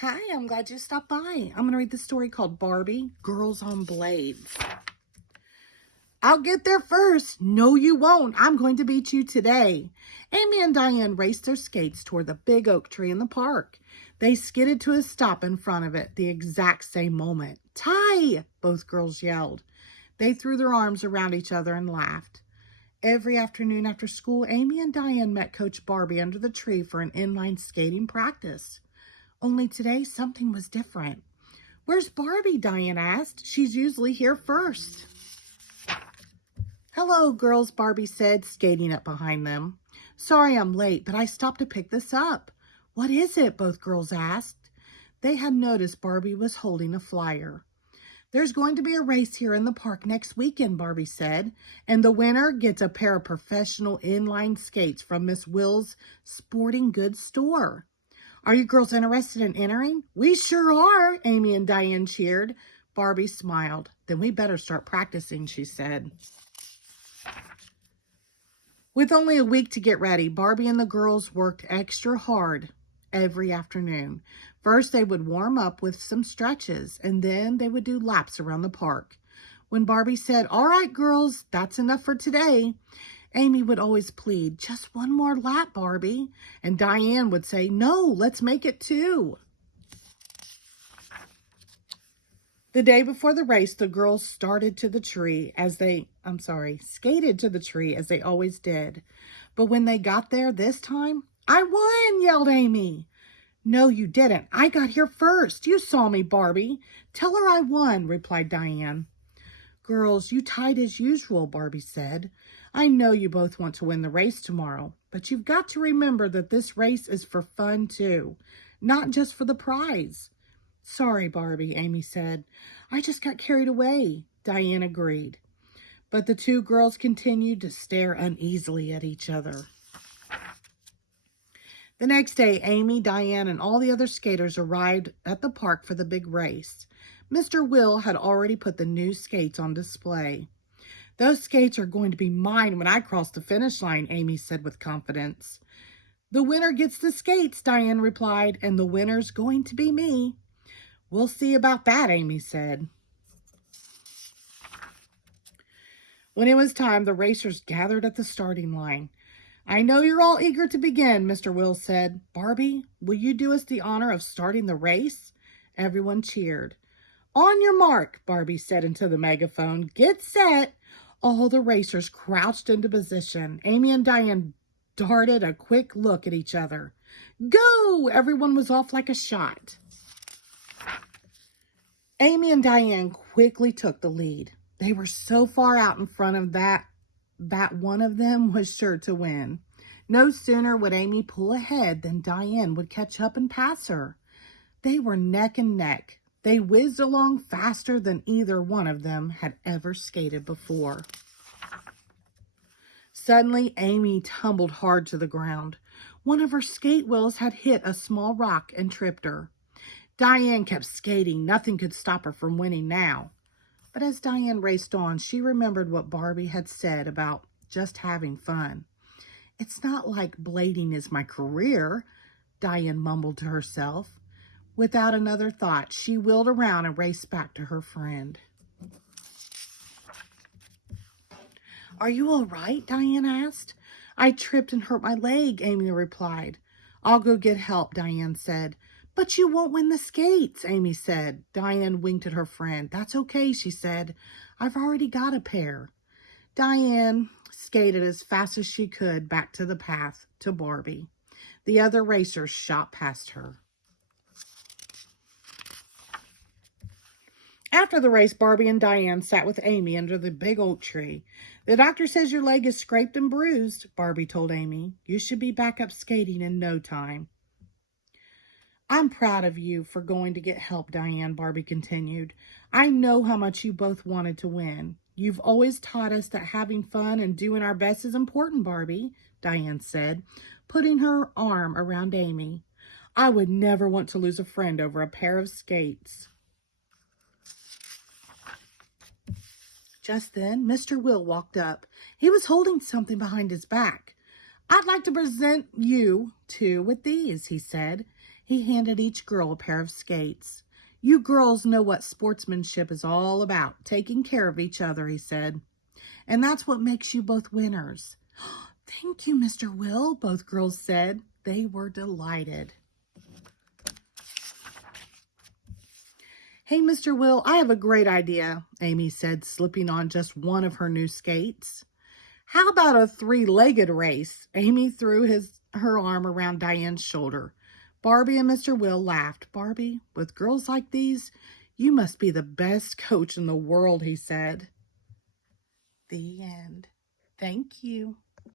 Hi, I'm glad you stopped by. I'm going to read the story called Barbie, Girls on Blades. I'll get there first. No, you won't. I'm going to beat you today. Amy and Diane raced their skates toward the big oak tree in the park. They skidded to a stop in front of it the exact same moment. Tie! Both girls yelled. They threw their arms around each other and laughed. Every afternoon after school, Amy and Diane met Coach Barbie under the tree for an inline skating practice. Only today, something was different. Where's Barbie? Diane asked. She's usually here first. Hello, girls, Barbie said, skating up behind them. Sorry I'm late, but I stopped to pick this up. What is it? Both girls asked. They had noticed Barbie was holding a flyer. There's going to be a race here in the park next weekend, Barbie said, and the winner gets a pair of professional inline skates from Miss Will's sporting goods store. Are you girls interested in entering? We sure are, Amy and Diane cheered. Barbie smiled. Then we better start practicing, she said. With only a week to get ready, Barbie and the girls worked extra hard every afternoon. First, they would warm up with some stretches, and then they would do laps around the park. When Barbie said, "All right, girls, that's enough for today," Amy would always plead, "Just one more lap, Barbie." And Diane would say, "No, let's make it two." The day before the race, the girls skated to the tree as they always did. But when they got there this time, "I won," yelled Amy. "No, you didn't. I got here first. You saw me, Barbie." "Tell her I won," replied Diane. "Girls, you tied as usual," Barbie said. "I know you both want to win the race tomorrow, but you've got to remember that this race is for fun too, not just for the prize." "Sorry, Barbie," Amy said. "I just got carried away," Diane agreed. But the two girls continued to stare uneasily at each other. The next day, Amy, Diane, and all the other skaters arrived at the park for the big race. Mr. Will had already put the new skates on display. "Those skates are going to be mine when I cross the finish line," Amy said with confidence. "The winner gets the skates," Diane replied, "and the winner's going to be me." "We'll see about that," Amy said. When it was time, the racers gathered at the starting line. "I know you're all eager to begin," Mr. Will said. "Barbie, will you do us the honor of starting the race?" Everyone cheered. "On your mark," Barbie said into the megaphone. "Get set." All the racers crouched into position. Amy and Diane darted a quick look at each other. "Go!" Everyone was off like a shot. Amy and Diane quickly took the lead. They were so far out in front of that one of them was sure to win. No sooner would Amy pull ahead than Diane would catch up and pass her. They were neck and neck. They whizzed along faster than either one of them had ever skated before. Suddenly, Amy tumbled hard to the ground. One of her skate wheels had hit a small rock and tripped her. Diane kept skating. Nothing could stop her from winning now. But as Diane raced on, she remembered what Barbie had said about just having fun. "It's not like blading is my career," Diane mumbled to herself. Without another thought, she wheeled around and raced back to her friend. "Are you all right?" Diane asked. "I tripped and hurt my leg," Amy replied. "I'll go get help," Diane said. "But you won't win the skates," Amy said. Diane winked at her friend. "That's okay," she said. "I've already got a pair." Diane skated as fast as she could back to the path to Barbie. The other racers shot past her. After the race, Barbie and Diane sat with Amy under the big oak tree. "The doctor says your leg is scraped and bruised," Barbie told Amy. "You should be back up skating in no time." "I'm proud of you for going to get help, Diane," Barbie continued. "I know how much you both wanted to win. You've always taught us that having fun and doing our best is important, Barbie," Diane said, putting her arm around Amy. "I would never want to lose a friend over a pair of skates." Just then, Mr. Will walked up. He was holding something behind his back. "I'd like to present you two with these," he said. He handed each girl a pair of skates. You girls know what sportsmanship is all about, taking care of each other, he said. And that's what makes you both winners. Thank you, Mr. Will, both girls said. They were delighted. Hey, Mr. Will, I have a great idea, Amy said, slipping on just one of her new skates. How about a three-legged race? Amy threw her arm around Diane's shoulder. Barbie and Mr. Will laughed. Barbie, with girls like these, you must be the best coach in the world, he said. The end. Thank you.